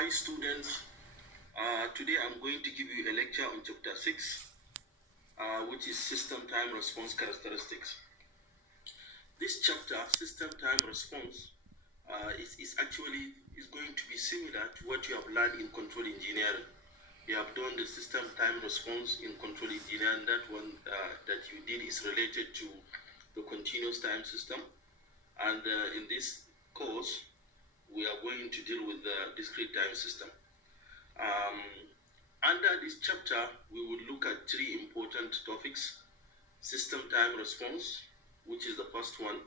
Hi students, today I'm going to give you a lecture on chapter 6, which is system time response characteristics. This chapter, system time response, is actually going to be similar to what you have learned in control engineering. You have done the system time response in control engineering. That one that you did is related to the continuous time system. And in this course, we are going to deal with the discrete time system. Under this chapter, we will look at three important topics: system time response, which is the first one.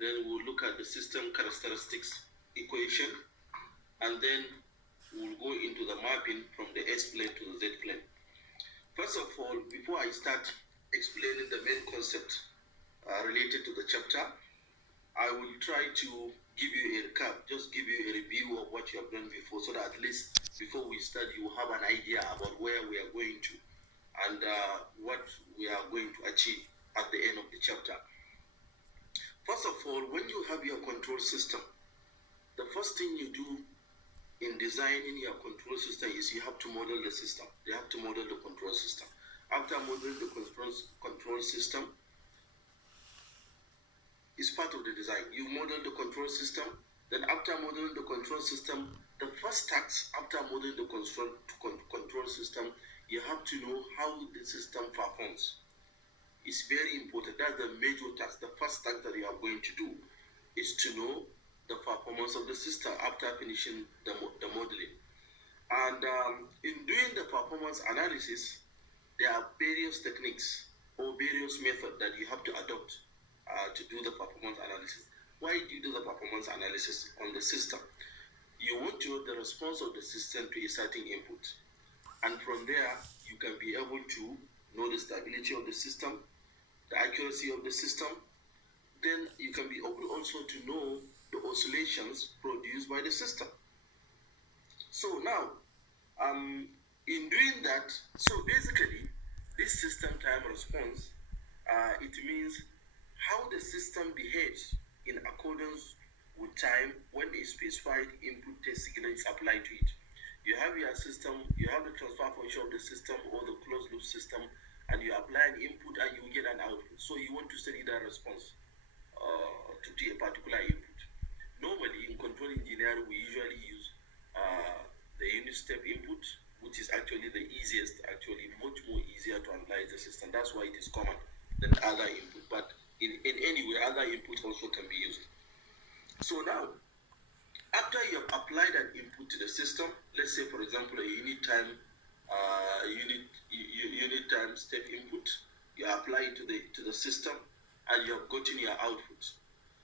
Then we'll look at the system characteristics equation, and then we'll go into the mapping from the S plane to the Z plane. First of all, before I start explaining the main concept related to the chapter, I will try to give you a recap, just give you a review of what you have done before, so that at least before we start, you have an idea about where we are going to and what we are going to achieve at the end of the chapter. First of all, when you have your control system, the first thing you do in designing your control system is you have to model the system. You have to model the control system. After modeling the control system, is part of the design. You model the control system, then after modeling the control system, the first task after modeling the control system, you have to know how the system performs. It's very important. That's the major task. The first task that you are going to do is to know the performance of the system after finishing the modeling. And in doing the performance analysis, there are various techniques or various methods that you have to adopt to do the performance analysis. Why do you do the performance analysis on the system? You want to know the response of the system to a certain input. And from there, you can be able to know the stability of the system, the accuracy of the system. Then you can be able also to know the oscillations produced by the system. So now, in doing that, so basically, this system time response, it means how the system behaves in accordance with time when a specified input test signal is applied to it. You have your system, you have the transfer function of the system or the closed loop system, and you apply an input and you get an output. So you want to study that response to a particular input. Normally, in control engineering, we usually use the unit step input, which is actually the easiest, actually much more easier to analyze the system. That's why it is common than other input. But in any way, other inputs also can be used. So now, after you have applied an input to the system, let's say for example a unit time step input, you apply it to the system, and you have gotten your output.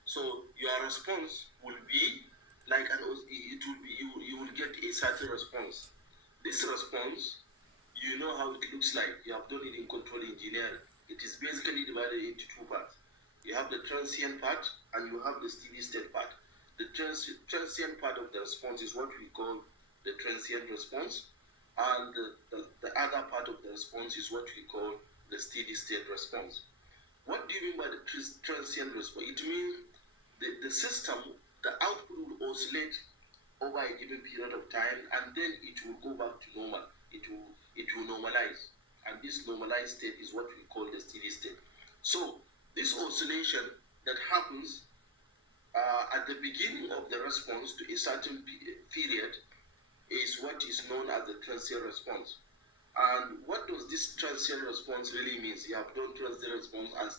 So your response will be like you will get a certain response. This response, you know how it looks like. You have done it in control engineering. It is basically divided into two parts. You have the transient part and you have the steady state part. The transient part of the response is what we call the transient response, and the other part of the response is what we call the steady state response. What do you mean by the transient response? It means the system, the output will oscillate over a given period of time, and then it will go back to normal. It will normalize, and this normalized state is what we call the steady state. So this oscillation that happens at the beginning of the response to a certain period is what is known as the transient response. And what does this transient response really mean? You have done transient response and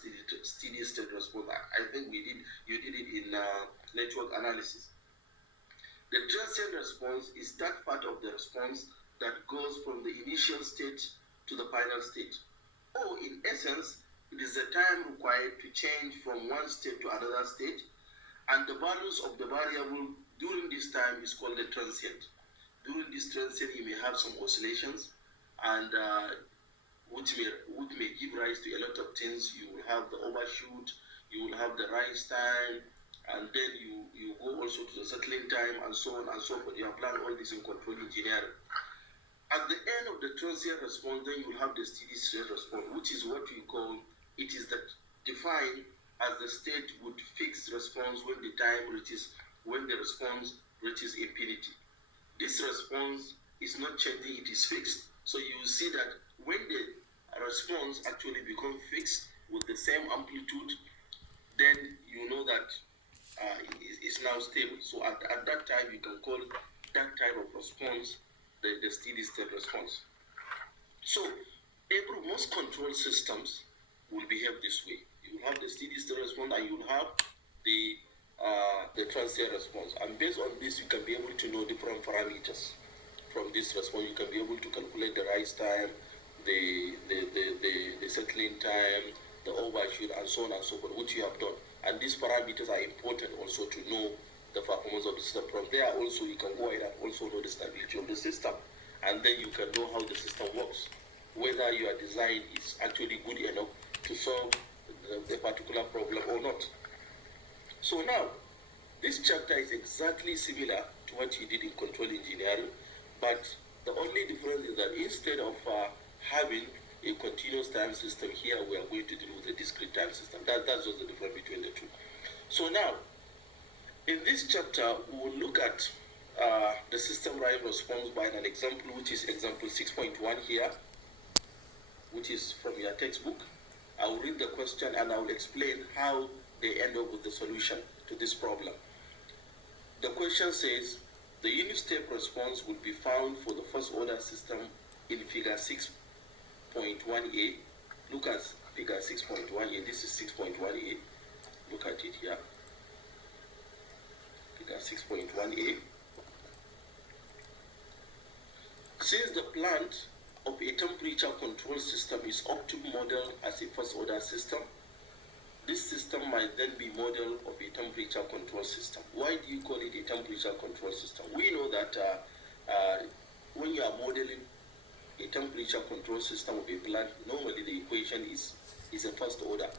steady state response. I think you did it in network analysis. The transient response is that part of the response that goes from the initial state to the final state. Or in essence, it is the time required to change from one state to another state, and the values of the variable during this time is called the transient. During this transient, you may have some oscillations, and which may give rise to a lot of things. You will have the overshoot, you will have the rise time, and then you go also to the settling time, and so on and so forth. You have learned all this in control engineering. At the end of the transient response, then you have the steady state response, which is what we call, it is defined as the state with fixed response when the time reaches, when the response which is infinity. This response is not changing, it is fixed. So you see that when the response actually becomes fixed with the same amplitude, then you know that it's now stable. So at that time, you can call that type of response the steady state response. So most control systems will behave this way. You will have the steady state response and you will have the transient response. And based on this, you can be able to know different parameters from this response. You can be able to calculate the rise time, the settling time, the overshoot, and so on and so forth, which you have done. And these parameters are important also to know the performance of the system. From there also, you can go ahead and also know the stability of the system. And then you can know how the system works, whether your design is actually good enough to solve the particular problem or not. So now, this chapter is exactly similar to what you did in control engineering, but the only difference is that instead of having a continuous time system, here we are going to deal with a discrete time system. That's just the difference between the two. So now, in this chapter, we will look at the system drive response by an example, which is example 6.1 here, which is from your textbook. I will read the question and I will explain how they end up with the solution to this problem. The question says, the unit step response will be found for the first order system in figure 6.1a. Look at figure 6.1a. This is 6.1a. Look at it here. Figure 6.1a. Since the plant of a temperature control system is optimally modeled as a first order system, this system might then be model of a temperature control system. Why do you call it a temperature control system? We know that when you are modeling a temperature control system of a plant, normally the equation is a first order,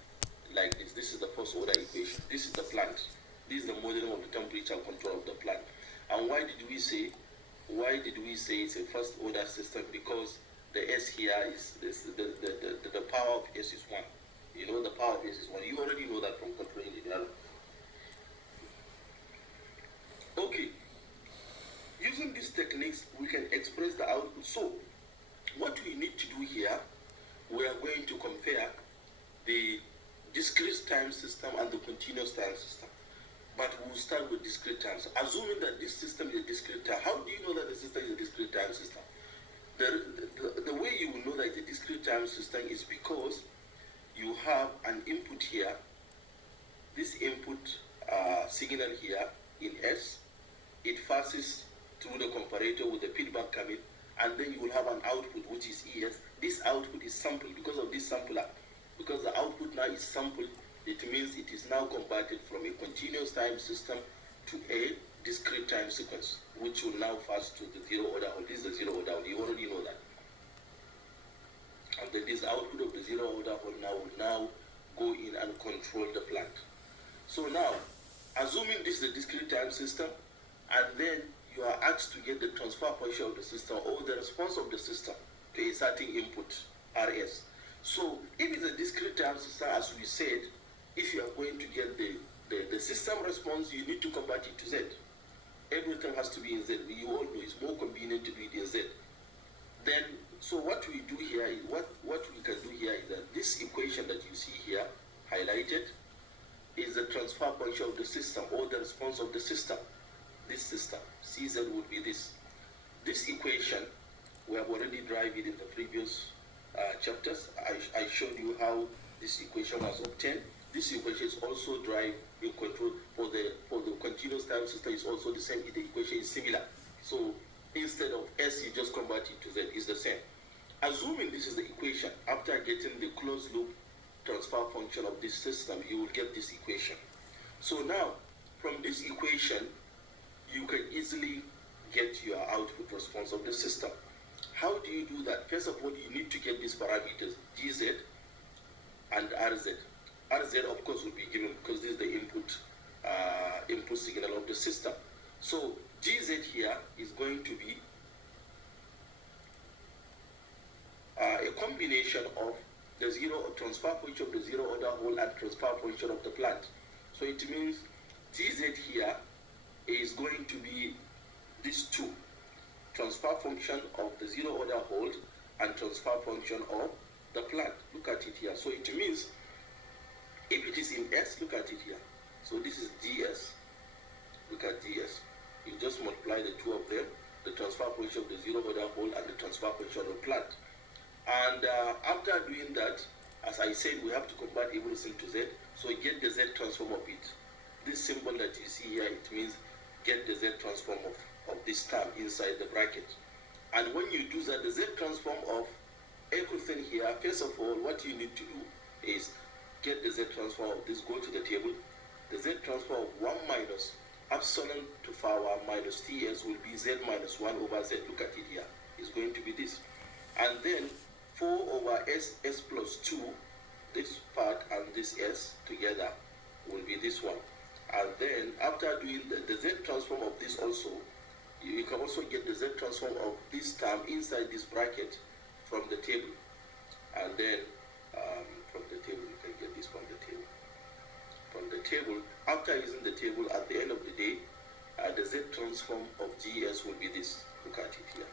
like this. This is the first order equation. This is the plant. This is the modeling of the temperature control of the plant. And why did we say it's a first order system? Because the S here is the power of S is 1. You know the power of S is 1. You already know that from control engineering. Okay. Using these techniques, we can express the output. So, what we need to do here, we are going to compare the discrete time system and the continuous time system. But we'll start with discrete times. Assuming that this system is a discrete time, how do you know that the system is a discrete time system? The way you will know that it's a discrete time system is because you have an input here, this input signal here in S, it passes through the comparator with the feedback coming, and then you will have an output which is ES. This output is sampled because of this sampler. Because the output now is sampled, it means it is now converted from a continuous time system to a discrete time sequence, which will now pass to the zero order hole. This is the zero order hole. You already know that. And then this output of the zero order hole will now go in and control the plant. So now, assuming this is the discrete time system, and then you are asked to get the transfer function of the system or the response of the system to a certain input, RS. So if it's a discrete time system, as we said, if you are going to get the system response, you need to convert it to Z. Everything has to be in Z. You all know it's more convenient to do it in Z. Then, so what we do here is, what we can do here is that this equation that you see here, highlighted, is the transfer function of the system or the response of the system. This system, CZ would be this. This equation, we have already derived it in the previous chapters. I showed you how this equation was obtained. This equation is also derived in control for the continuous time system. Is also the same. The equation is similar. So instead of S, you just convert it to Z. It's the same. Assuming this is the equation, after getting the closed loop transfer function of this system, you will get this equation. So now, from this equation, you can easily get your output response of the system. How do you do that? First of all, you need to get these parameters, GZ and RZ. RZ, of course, will be given because this is the input signal of the system. So GZ here is going to be a combination of the zero transfer function of the zero order hole and transfer function of the plant. So it means GZ here is going to be transfer function of the zero order hold and transfer function of the plant. Look at it here. So it means if it is in S, look at it here. So this is ds. Look at ds. You just multiply the two of them, the transfer function of the zero order hold and the transfer function of plant. And after doing that, as I said, we have to convert everything to Z. So get the Z transform of it. This symbol that you see here, it means get the Z transform of this term inside the bracket. And when you do that, the Z transform of everything here, first of all, what you need to do is get the Z transform of this, go to the table. The Z transform of 1 minus epsilon to power minus Ts will be Z minus 1 over Z. Look at it here. It's going to be this. And then 4 over S plus 2, this part and this S together will be this one. And then after doing the Z transform of this also, you can also get the Z transform of this term inside this bracket from the table. And then from the table, you can get this from the table. From the table, after using the table, at the end of the day, the Z transform of GS will be this. Look at it here.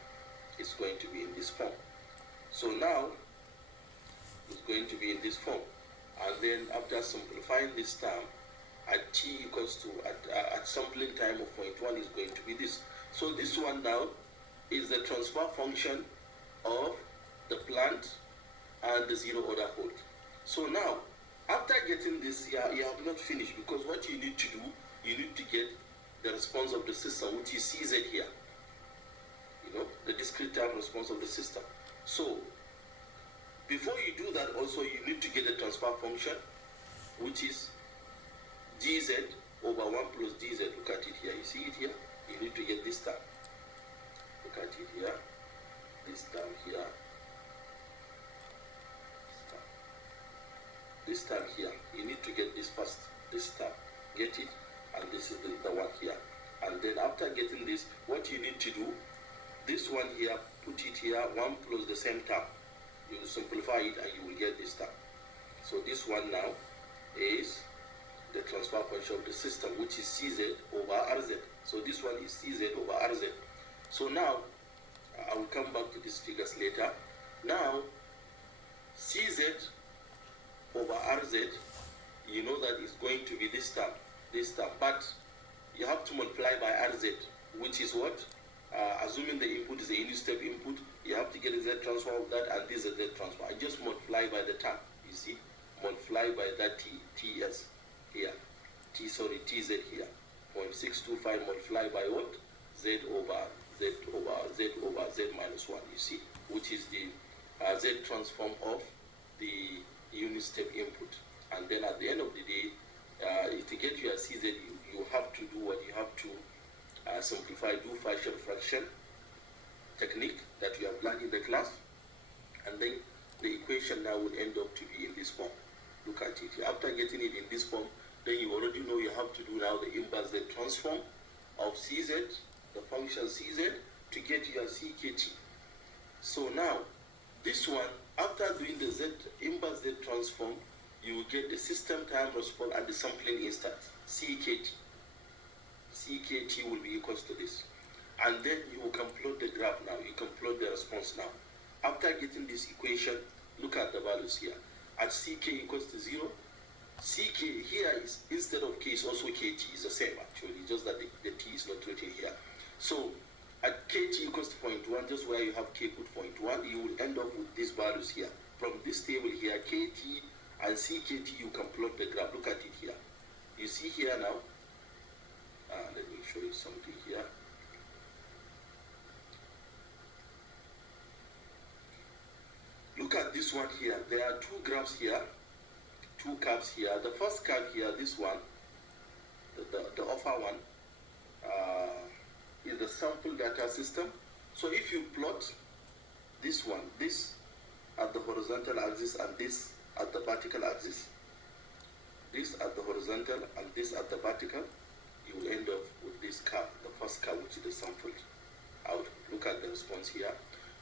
It's going to be in this form. So now, it's going to be in this form. And then after simplifying this term, at t equals to, at sampling time of 0.1 is going to be this. So this one now is the transfer function of the plant and the zero order hold. So now, after getting this, you have not finished, because what you need to do, you need to get the response of the system, which is CZ here. You know, the discrete time response of the system. So, before you do that also, you need to get a transfer function, which is dz over 1 plus dz. Look at it here. You see it here? You need to get this term. Look at it here. This term here. This term here. You need to get this first. This term. Get it? And this is the one here. And then after getting this, what you need to do, this one here, put it here, 1 plus the same term. You will simplify it and you will get this term. So this one now is the transfer function of the system, which is CZ over RZ. So this one is CZ over RZ. So now, I will come back to these figures later. Now, CZ over RZ, you know that is going to be this term, but you have to multiply by RZ, which is what? Assuming the input is a unit step input, you have to get a Z transform of that, and this is a Z transform. I just multiply by the term, you see? Multiply by that TS here. TZ here. 0.625 multiplied by what? Z over Z minus 1, you see? Which is the Z transform of the unit step input. And then at the end of the day, to get your CZ, you have to do what? You have to simplify, do partial fraction technique that we have learned in the class, and then the equation now will end up to be in this form. Look at it. After getting it in this form, then you already know you have to do now the inverse Z transform of CZ, the function CZ, to get your CKT. So now, this one, after doing the Z inverse Z transform, you will get the system time response at the sampling instance, CKT. CKT will be equals to this. And then you can plot the graph now. You can plot the response now. After getting this equation, look at the values here. At CK equals to 0, CK here is, instead of K, is also KT. Is the same actually, just that the T is not written here. So at KT equals to 0.1, just where you have K put 0.1, you will end up with these values here. From this table here, KT and CKT, you can plot the graph. Look at it here. You see here now. Let me show you something here. Look at this one here. There are two graphs here, two curves here. The first curve here, this one, the upper one, is the sample data system. So if you plot this one, this at the horizontal axis and this at the vertical axis, this at the horizontal and this at the vertical, you will end up with this curve, the first curve, which is the sample out. Look at the response here.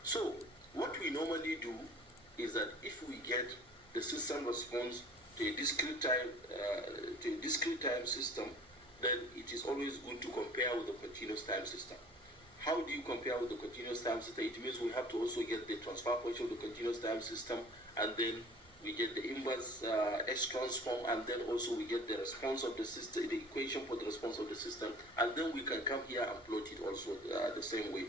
So what we normally do is that if we get the system response to a discrete time system, then it is always good to compare with the continuous time system. how do you compare with the continuous time system? It means we have to also get the transfer function of the continuous time system, and then we get the inverse S transform, and then also we get the response of the system, the equation for the response of the system, and then we can come here and plot it also the same way.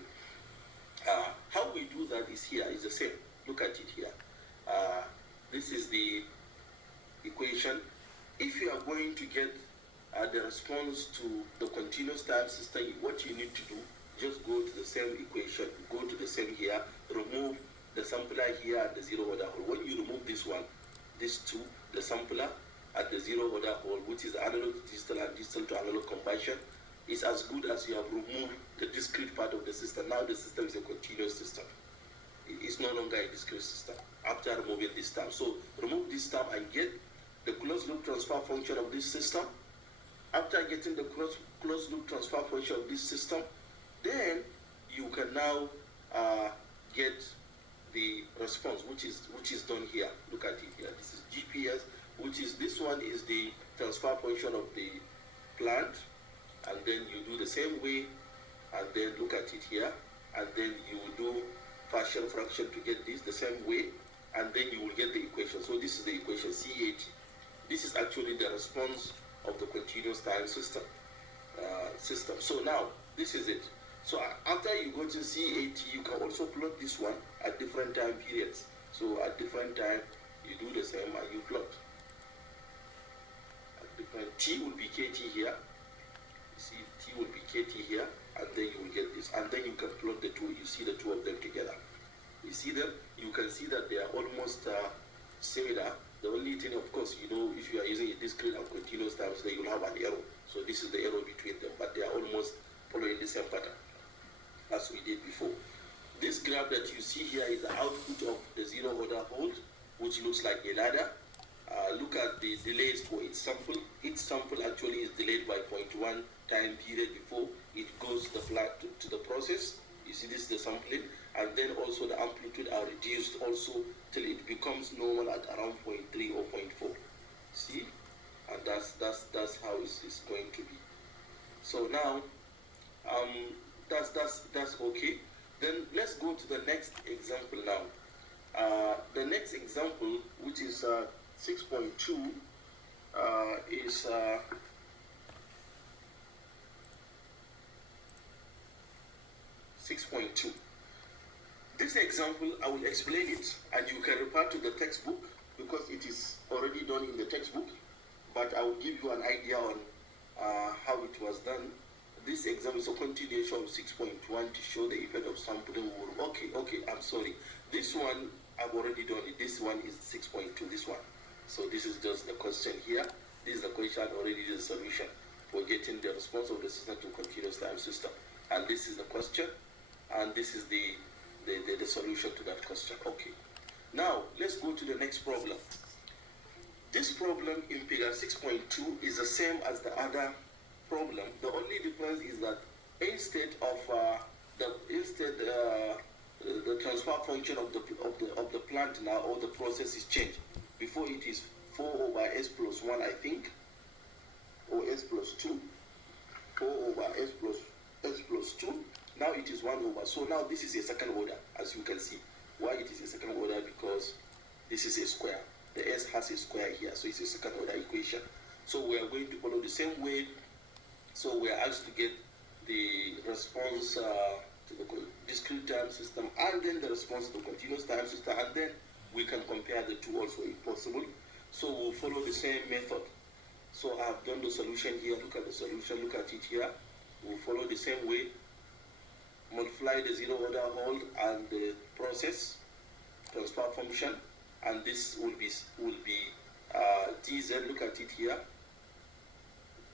How we do that is here, is the same. Look at it here. This is the equation. If you are going to get the response to the continuous time system, what you need to do, just go to the same equation, go to the same here, remove the sampler here at the zero order hole. When you remove this one, these two, the sampler at the zero order hole, which is analog to digital and digital to analog conversion, is as good as you have removed the discrete part of the system. Now the system is a continuous system. It's no longer a discrete system after removing this term. So remove this term and get the closed loop transfer function of this system. After getting the closed loop transfer function of this system, then you can now get the response, which is done here. Look at it here. This is GPS, which is, this one is the transfer function of the plant, and then you do the same way, and then look at it here, and then you will do partial fraction to get this the same way, and then you will get the equation. So this is the equation C80. This is actually the response of the continuous time system. So now this is it. So after you go to C80, you can also plot this one at different time periods. So at different time, you do the same and you plot. At different T will be KT here. You see, T will be KT here, and then you will get this. And then you can plot the two. You see the two of them together. You see them. You can see that they are almost similar. The only thing, of course, you know, if you are using a discrete and continuous time, then you will have an arrow. So this is the arrow between them, but they are almost following the same pattern as we did before. This graph that you see here is the output of the zero order hole, which looks like a ladder. Look at the delays for each sample. Each sample actually is delayed by 0.1 time period before it goes to the plant to the process. You see, this is the sampling, and then also the amplitude are reduced also till it becomes normal at around 0.3 or 0.4. See, and that's how it's going to be. So now, that's okay. Then let's go to the next example now. The next example, which is 6.2, is 6.2. This example, I will explain it, and you can refer to the textbook because it is already done in the textbook, but I will give you an idea on how it was done. This example is a continuation of 6.1 to show the effect of sampling. Okay, I'm sorry. This one, I've already done it. This one is 6.2, this one. So this is just the question here. This is the question, already the solution for getting the response of the system to continuous time system. And this is the question, and this is the solution to that question. Okay. Now, let's go to the next problem. This problem in figure 6.2 is the same as the other problem. The only difference is that instead of the transfer function of the plant now, or the process is changed. Before it is 4 over s plus 1, I think, or s plus 2, 4 over s plus 2. Now it is 1 over. So now this is a second order, as you can see. Why it is a second order? Because this is a square. The s has a square here, so it's a second order equation. So we are going to follow the same way. So we are asked to get the response to the discrete time system, and then the response to the continuous time system, and then we can compare the two also if possible. So we'll follow the same method. So I have done the solution here. Look at the solution. Look at it here. We'll follow the same way. Multiply the zero order hole and the process transfer function, and this will be dz. Look at it here.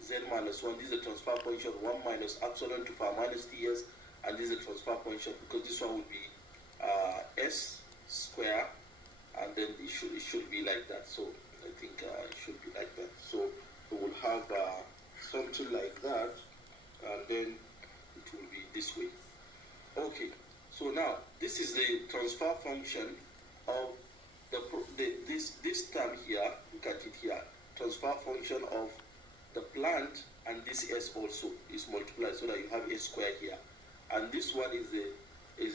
Z minus 1. This is the transfer function 1 minus epsilon to power minus ts, and this is the transfer function because this one will be s square, and then it should be like that. So I think it should be like that. So we will have something like that, and then it will be this way. Okay, so now this is the transfer function of this term here. Look at it here. Transfer function of the plant, and this s also is multiplied so that you have a square here, and this one is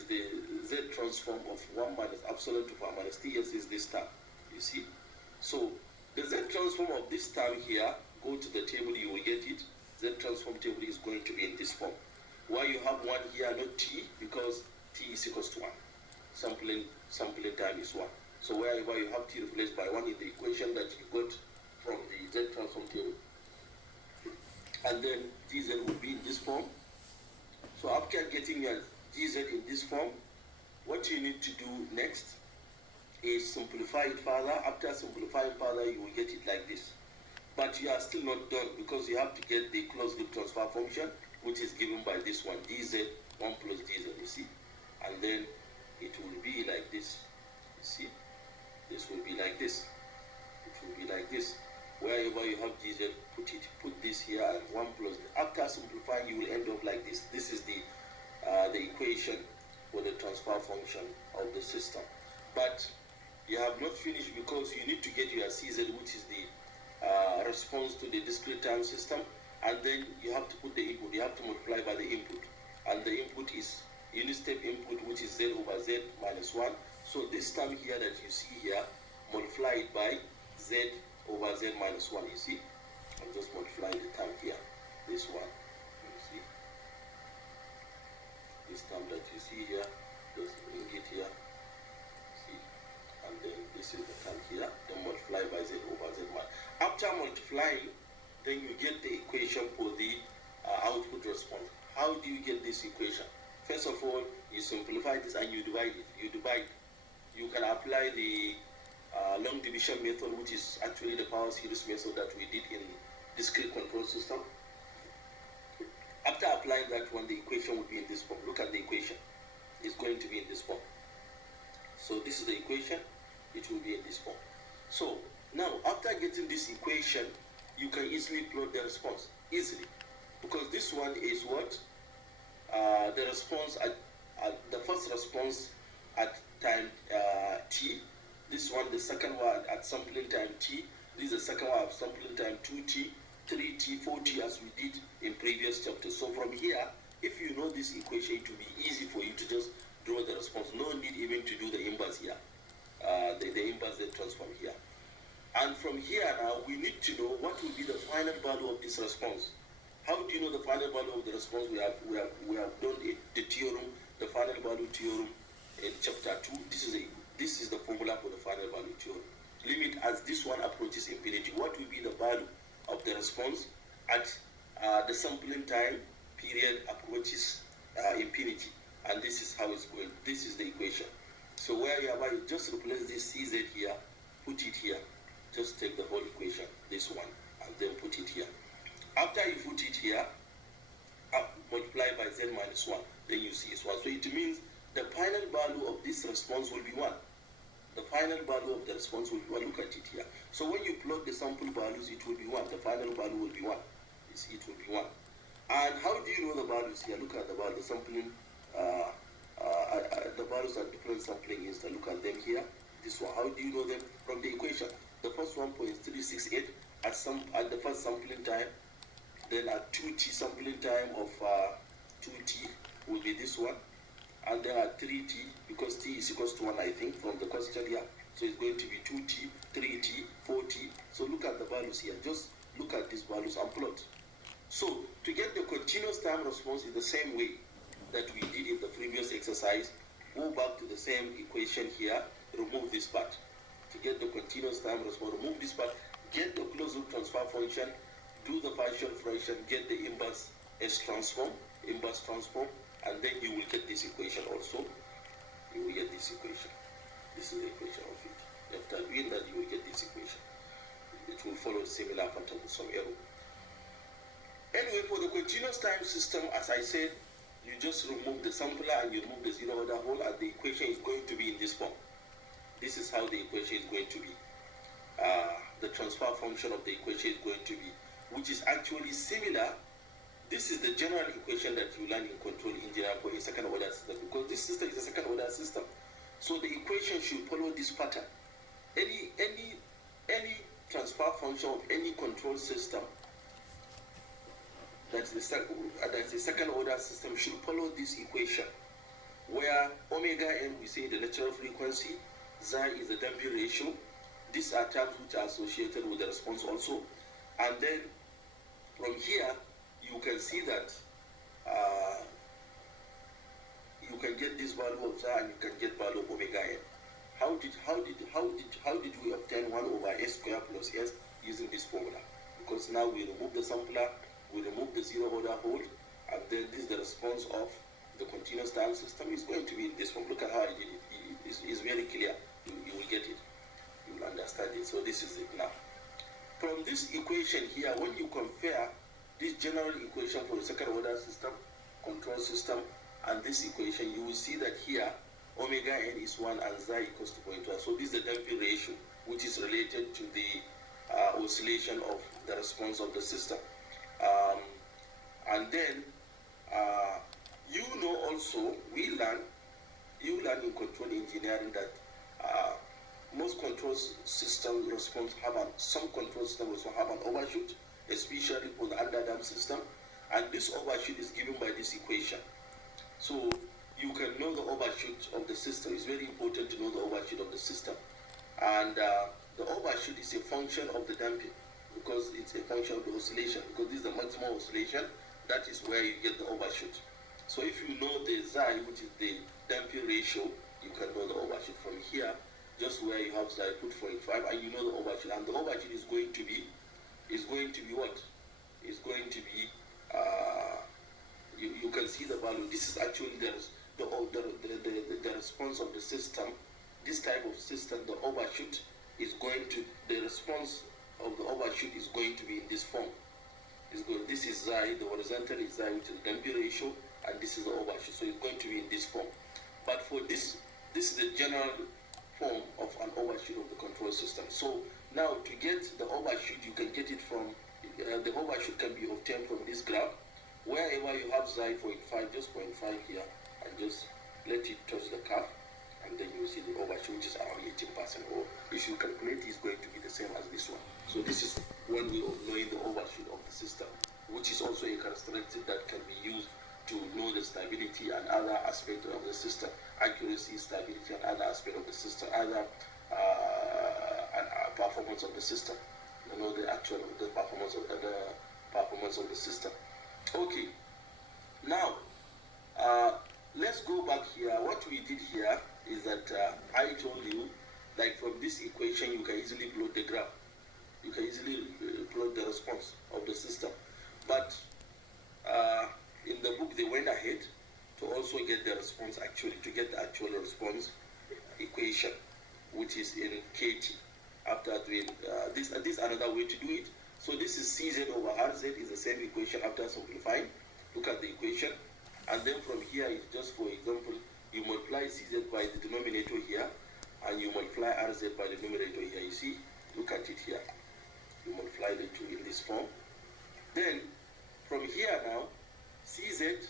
the Z transform of 1 minus epsilon to 5 minus Ts is this term, you see. So the Z transform of this term here, go to the table, you will get it. Z transform table is going to be in this form. Why you have 1 here, not T? Because T is equals to 1. Sampling time is 1. So wherever you have T replaced by 1 in the equation that you got from the Z transform table. And then dz will be in this form. So after getting your dz in this form, what you need to do next is simplify it further. After simplifying further, you will get it like this. But you are still not done, because you have to get the closed loop transfer function, which is given by this one, dz 1 plus dz, you see. And then it will be like this, you see. This will be like this. It will be like this. Wherever you have dz, put this here, and 1 plus. After simplifying, you will end up like this. This is the equation for the transfer function of the system. But you have not finished, because you need to get your Cz, which is the response to the discrete time system, and then you have to put the input. You have to multiply by the input, and the input is unit step input, which is z over z minus 1. So this term here that you see here, multiply it by z over z minus 1, you see. I'll just multiply the term here, this one, you see. This term that you see here, just bring it here, see. And then this is the term here, then multiply by z over z minus. After multiplying, then you get the equation for the output response. How do you get this equation? First of all, you simplify this and you divide it. You can apply the long division method, which is actually the power series method that we did in discrete control system. After applying that one, the equation will be in this form. Look at the equation. It's going to be in this form. So this is the equation. It will be in this form. So now, after getting this equation, you can easily plot the response, easily. Because this one is what? The response at the first response at time t. This one, the second one at sampling time t. This is the second one at sampling time 2t, 3t, 4t, as we did in previous chapters. So from here, if you know this equation, it will be easy for you to just draw the response. No need even to do the inverse here, the inverse the transform here. And from here now, we need to know what will be the final value of this response. How do you know the final value of the response? We have done the theorem, the final value theorem in chapter 2. This is the formula for the final value theorem. Limit as this one approaches infinity. What will be the value of the response at the sampling time period approaches infinity? And this is how it's going. This is the equation. So where you just replace this Cz here, put it here. Just take the whole equation, this one, and then put it here. After you put it here, multiply by z minus 1, then you see it's 1. So it means the final value of this response will be 1. The final value of the response will be 1. Look at it here. So when you plot the sample values, it will be 1. The final value will be 1. You see, it will be 1. And how do you know the values here? Look at the value, the sampling, the values at different sampling instance. Look at them here. This one. How do you know them? From the equation. The first 1.368 at the first sampling time, then at 2t sampling time of 2t will be this one, and then at 3t, because t is equals to 1, I think, from the question here, so it's going to be 2t, 3t, 4t. So look at the values here. Just look at these values and plot. So to get the continuous time response in the same way that we did in the previous exercise, go back to the same equation here, remove this part. To get the continuous time response, remove this part, get the closed loop transfer function, do the partial fraction, get the inverse transform, and then you will get this equation also. You will get this equation. This is the equation of it. After doing that, you will get this equation. It will follow similar pattern with some error. Anyway, for the continuous time system, as I said, you just remove the sampler and you remove the zero order hole, and the equation is going to be in this form. This is how the equation is going to be. The transfer function of the equation is going to be, which is actually similar. This is the general equation that you learn in control engineering for a second order system, because this system is a second order system. So the equation should follow this pattern. Any transfer function of any control system that's the second order system, should follow this equation, where omega n, we say the natural frequency, xi is the damping ratio. These are terms which are associated with the response also. And then from here, you can see that you can get this value of xi and you can get value of omega n. How did we obtain 1 over s squared plus s using this formula? Because now we remove the sampler, we remove the zero order hole, and then this is the response of the continuous time system is going to be in this form. Look at how I did it. It's very clear. You will get it. You will understand it. So this is it now. From this equation here, when you compare this general equation for the second order system, control system, and this equation, you will see that here omega n is 1 and xi equals to 0.1. So this is the damping ratio, which is related to the oscillation of the response of the system. And then you know also, you learn in control engineering that most control system response some control systems also have an overshoot, especially for the underdamped system, and this overshoot is given by this equation. So you can know the overshoot of the system. It's very important to know the overshoot of the system, and the overshoot is a function of the damping, because it's a function of the oscillation, because this is the maximum oscillation. That is where you get the overshoot. So if you know the xi, which is the damping ratio, you can know the overshoot. From here, just where you have xi, put 0.5, and you know the overshoot. And the overshoot is going to be what? It's going to be you can see the value. This is actually the response of the system. This type of system, the overshoot is going to, the response of the overshoot is going to be in this form. This is xi, the horizontal is xi, which is the damping ratio, and this is the overshoot. So it's going to be in this form. But for this is the general form of an overshoot of the control system. So now to get the overshoot, you can get it from, the overshoot can be obtained from this graph. Wherever you have xi 0.5, just 0.5 here, and just let it touch the curve, and then you see the overshoot, which is around 18%, or if you calculate, it's going to be the same as this one. So this is one way of knowing the overshoot of the system, which is also a characteristic that can be used to know the stability and other aspects of the system, accuracy, stability, and other aspects of the system, other performance of the system. You know the performance of the system. Okay, now let's go back here. What we did here is that I told you, like from this equation, you can easily plot the graph. You can easily plot the response of the system. But in the book, they went ahead to also get the response, actually, to get the actual response equation, which is in KT. After doing this is another way to do it. So this is CZ over RZ is the same equation after simplifying. Look at the equation. And then from here, it's just for example, you multiply CZ by the denominator here, and you multiply RZ by the numerator here. You see, look at it here. You multiply the two in this form. Then from here now, CZ,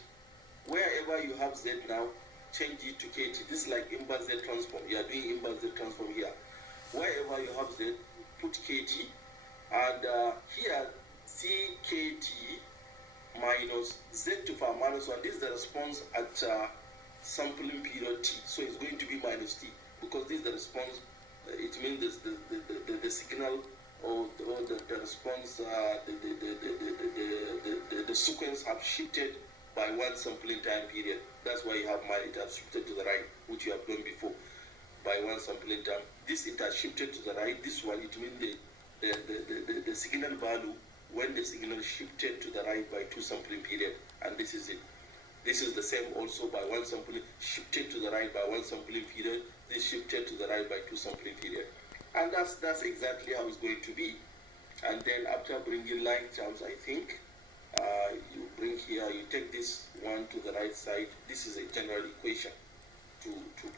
wherever you have Z now, change it to KT. This is like inverse Z transform. You are doing inverse Z transform here. Wherever you have Z, put KT. And here, CKT minus Z to the power minus 1. This is the response at sampling period T. So it's going to be minus T, because this is the response. It means the signal or the response, the sequence have shifted by one sampling time period. That's why you have it has shifted to the right, which you have done before, by one sampling time. This it has shifted to the right. This one, it means the signal value when the signal shifted to the right by two sampling period, and this is it. This is the same also by one sampling, shifted to the right by one sampling period, this shifted to the right by two sampling period. And that's exactly how it's going to be. And then after bringing line terms, I think you bring here, you take this one to the right side. This is a general equation to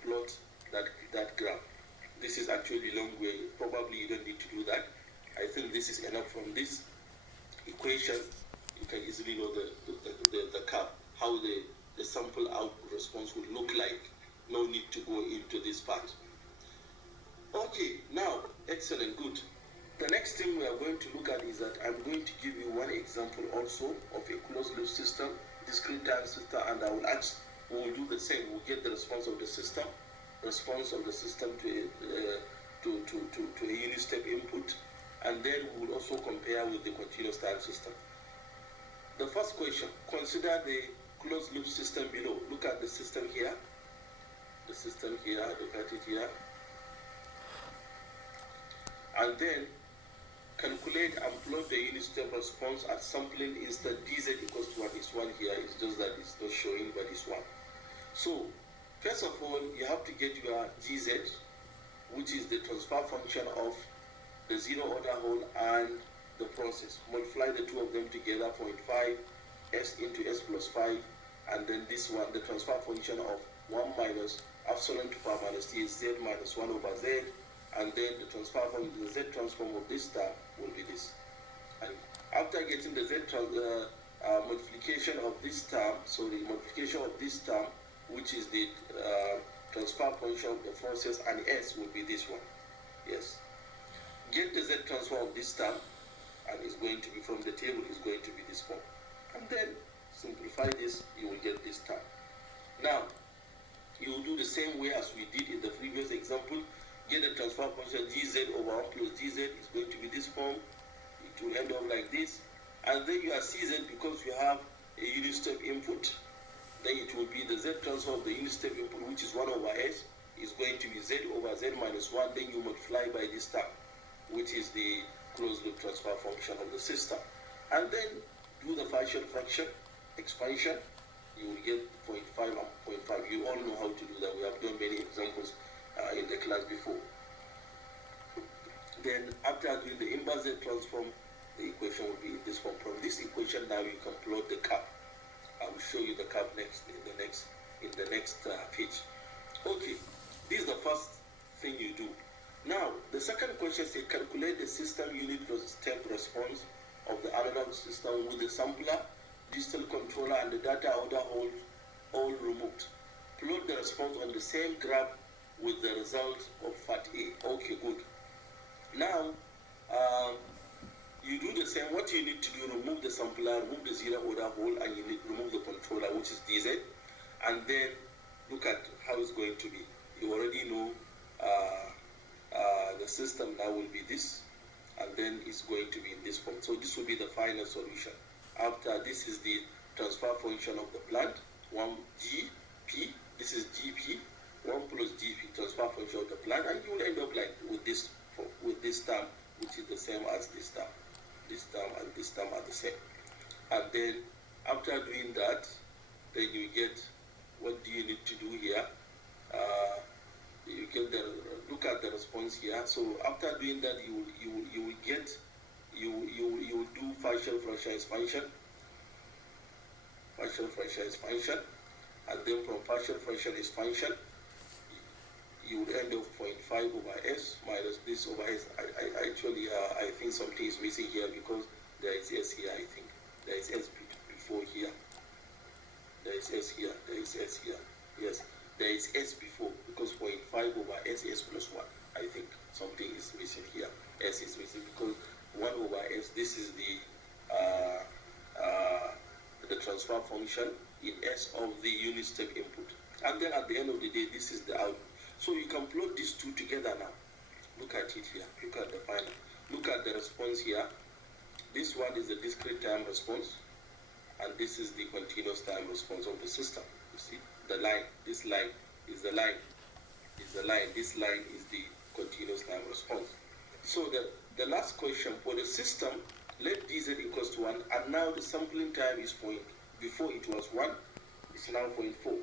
plot that graph. This is actually a long way. Probably you don't need to do that. I think this is enough. From this equation, you can easily know the curve, how the sample output response would look like. No need to go into this part. Okay, now, excellent, good. The next thing we are going to look at is that I'm going to give you one example also of a closed loop system, discrete time system, and I will ask, we will do the same. We'll get the response of the system to a unit step input, and then we will also compare with the continuous time system. The first question, consider the closed loop system below. Look at the system here. Look at it here. And then calculate and plot the unit step response at sampling instant dz equals to 1 is 1 here. It's just that it's not showing, but it's 1. So, first of all, you have to get your dz, which is the transfer function of the zero order hole and the process. Multiply the two of them together, 0.5 s into s plus 5, and then this one, the transfer function of 1 minus epsilon to power minus t is z minus 1 over z, and then the transfer function, the z transform of this term will be this. And after getting the multiplication of this term, which is the transfer function of the process, and s will be this one. Yes. Get the z transform of this term, and it's going to be from the table, is going to be this form. And then simplify this, you will get this term. Now, you will do the same way as we did in the previous example. Get the transfer function dz over 1 plus dz is going to be this form. It will end up like this. And then your cz, because you have a unit step input, then it will be the z transform of the unit step input, which is 1 over s, is going to be z over z minus 1. Then you multiply by this term, which is the closed loop transfer function of the system. And then do the partial fraction expansion. You will get 0.5 and 0.5. You all know how to do that. We have done many examples in the class before. Then after doing the inverse Z transform, the equation will be in this form. From this equation now you can plot the curve. I will show you the curve next in the next page. Okay, this is the first thing you do. Now the second question says calculate the system unit step response of the analog system with the sampler, digital controller, and the data order hold all removed. Plot the response on the same graph with the result of FAT A. Okay, good. Now, you do the same. What you need to do, remove the sampler, remove the zero order hole, and you need to remove the controller, which is DZ, and then look at how it's going to be. You already know the system now will be this, and then it's going to be in this form. So this will be the final solution. After this is the transfer function of the plant, 1 GP, this is GP, 1 plus GP, transfer function of the plant, and you will end up like with this term, which is the same as this term. This term and this term are the same. And then after doing that, then you get, what do you need to do here? You get the, look at the response here. So after doing that, you will do partial fraction expansion, and then from partial fraction expansion, you would end up 0.5 over s minus this over s. I think something is missing here because there is s here. I think there is s before here. There is s here. Yes, there is s before because 0.5 over s plus 1. I think something is missing here. S is missing because 1 over s. This is the transfer function in s of the unit step input. And then at the end of the day, this is the output. So you can plot these two together now. Look at it here. Look at the final. Look at the response here. This one is the discrete time response, and this is the continuous time response of the system. You see the line. This line is the line. This line is the continuous time response. So the last question for the system, let dz equals to 1, and now the sampling time is before it was 1, it's now 0.4.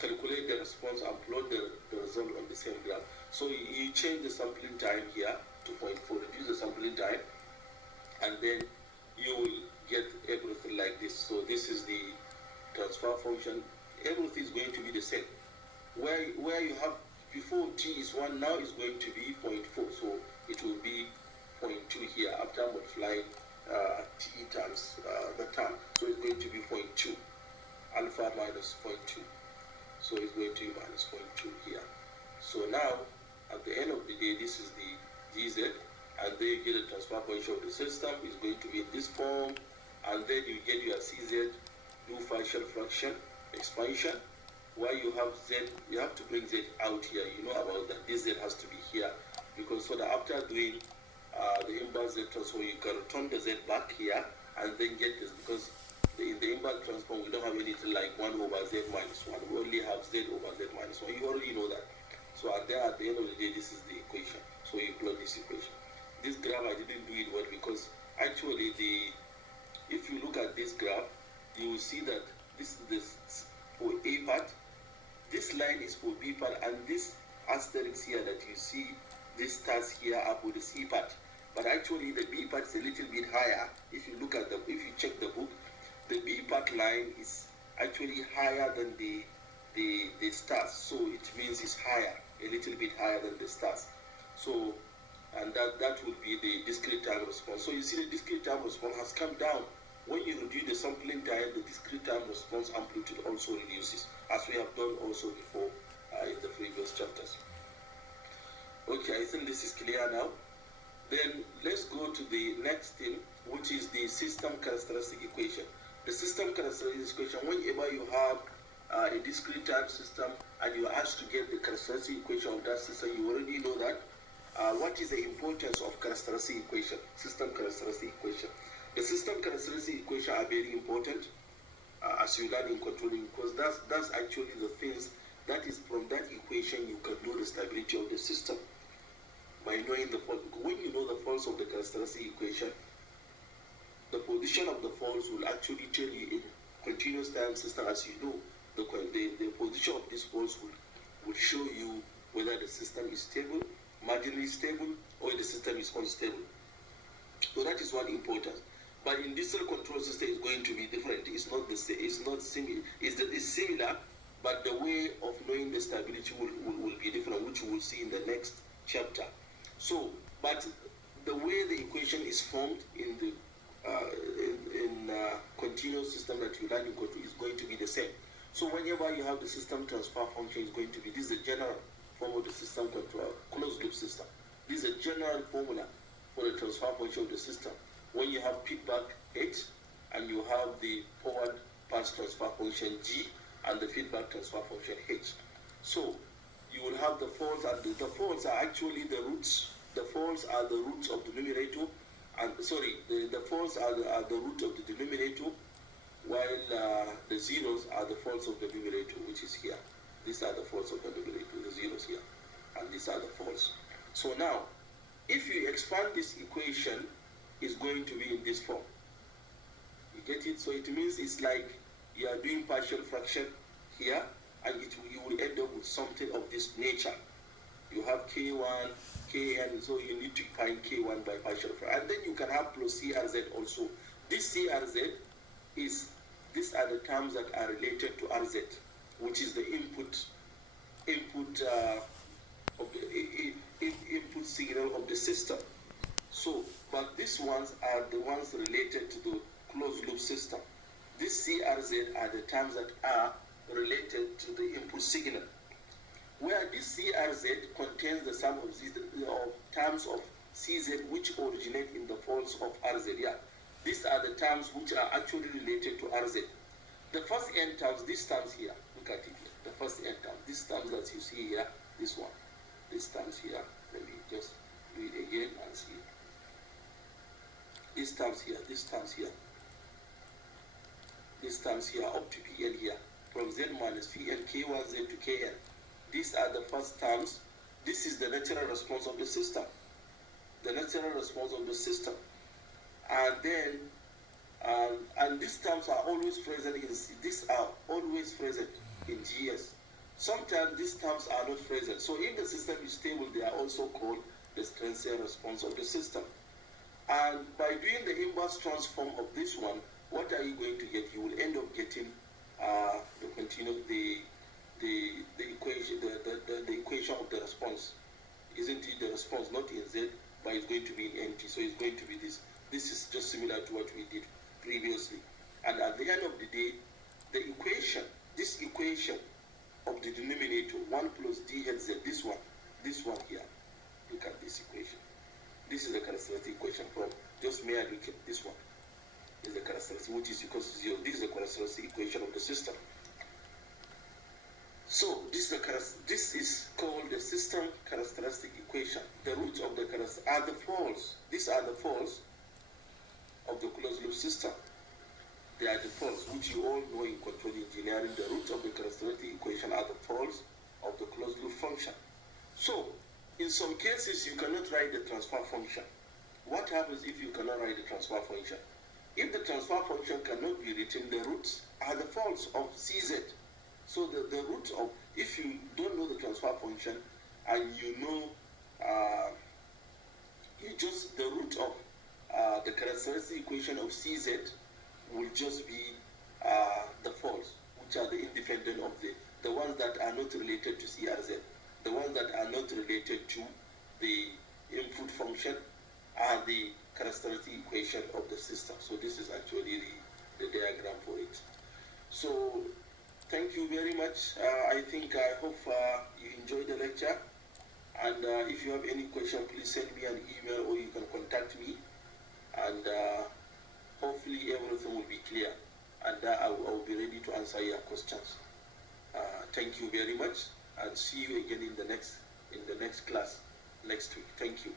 Calculate the response and plot the result on the same graph. So you change the sampling time here to 0.4, reduce the sampling time, and then you will get everything like this. So this is the transfer function. Everything is going to be the same. Where you have before t is 1, now is going to be 0.4. So it will be 0.2 here after multiplying t times the term. So it's going to be 0.2, alpha minus 0.2. So it's going to be minus 0.2 here. So now, at the end of the day, this is the dz, and then you get the transfer function of the system is going to be in this form, and then you get your CZ, do partial fraction expansion. While you have Z, you have to bring Z out here. You know about that. This Z has to be here, because so that after doing the inverse Z transform, you can return the Z back here and then get this, because in the inverse transform we don't have anything like 1 over Z minus 1. We only have Z over Z minus 1. You already know that. So and then at the end of the day, this is the equation. So you plot this equation. This graph I didn't do it well, because actually if you look at this graph, you will see that this is for A part, this line is for B part, and this asterisk here that you see, this stars here are for the C part. But actually the B part is a little bit higher. If you look at if you check the book, the B part line is actually higher than the stars. So it means it's higher, a little bit higher than the stars. So, and that would be the discrete time response. So you see the discrete time response has come down. When you reduce the sampling time, the discrete time response amplitude also reduces, as we have done also before in the previous chapters. Okay, I think this is clear now. Then let's go to the next thing, which is the system characteristic equation. The system characteristic equation, whenever you have a discrete time system and you are asked to get the characteristic equation of that system, you already know that. What is the importance of characteristic equation, system characteristic equation? The system characteristic equation are very important as you learn in controlling, because that's actually the things that is from that equation you can know the stability of the system by knowing the fault. When you know the faults of the characteristic equation, the position of the faults will actually tell you in continuous time system, as you know, the position of these faults will show you whether the system is stable, marginally stable, or the system is unstable. So that is one important. But in digital control system is going to be different. It's not the same. It's not similar. It's similar, but the way of knowing the stability will be different, which we will see in the next chapter. So, but the way the equation is formed in the continuous system that you learn in control is going to be the same. So whenever you have the system transfer function, is going to be, this is the general form of the system control, closed loop system. This is a general formula for the transfer function of the system. When you have feedback H and you have the forward pass transfer function G and the feedback transfer function H. So you will have the faults, and the faults are actually the roots. The faults are the roots of the numerator, and the faults are the root of the denominator, while the zeros are the faults of the numerator, which is here. These are the faults of the numerator, the zeros here, and these are the faults. So now, if you expand this equation, it's going to be in this form. You get it? So it means it's like you are doing partial fraction here, and you will end up with something of this nature. You have K1, Kn, so you need to find K1 by partial fraction. And then you can have plus CRZ also. This CRZ these are the terms that are related to RZ, which is the input signal of the system. So, but these ones are the ones related to the closed loop system. These CRZ are the terms that are related to the input signal, where this CRZ contains the sum of terms of CZ which originate in the faults of RZ. Yeah, these are the terms which are actually related to RZ. The first n terms, these terms here, look at it here. The first n terms, these terms that you see here, this one, these terms here. Let me just do it again and see. These terms here, these terms here, these terms here up to Pn here, from Z minus Pn, K1Z to Kn. These are the first terms. This is the natural response of the system. The natural response of the system. And then, and these terms are always present in GS. Sometimes these terms are not present. So if the system is stable, they are also called the transient response of the system. And by doing the inverse transform of this one, what are you going to get? You will end up getting the equation of the response. Isn't it the response not in Z, but it's going to be in NT. So it's going to be this. This is just similar to what we did previously. And at the end of the day, this equation of the denominator, 1 plus DHZ, this one here. Look at this equation. This is the characteristic equation from just mere looking. This one is the characteristic, which is equal to 0. This is the characteristic equation of the system. So this is called the system characteristic equation. The roots of the are the poles. These are the poles of the closed loop system. They are the poles, which you all know in control engineering. The roots of the characteristic equation are the poles of the closed loop function. So in some cases you cannot write the transfer function. What happens if you cannot write the transfer function? If the transfer function cannot be written, the roots are the poles of CZ. So the roots of, if you don't know the transfer function and you know, the root of the characteristic equation of CZ will just be the poles, which are the independent of the ones that are not related to CRZ. The ones that are not related to the input function are the characteristic equation of the system. So this is actually the diagram for it. So thank you very much. I hope you enjoyed the lecture. And if you have any question, please send me an email or you can contact me. And hopefully everything will be clear. And I will be ready to answer your questions. Thank you very much, and see you again in the next class next week. Thank you.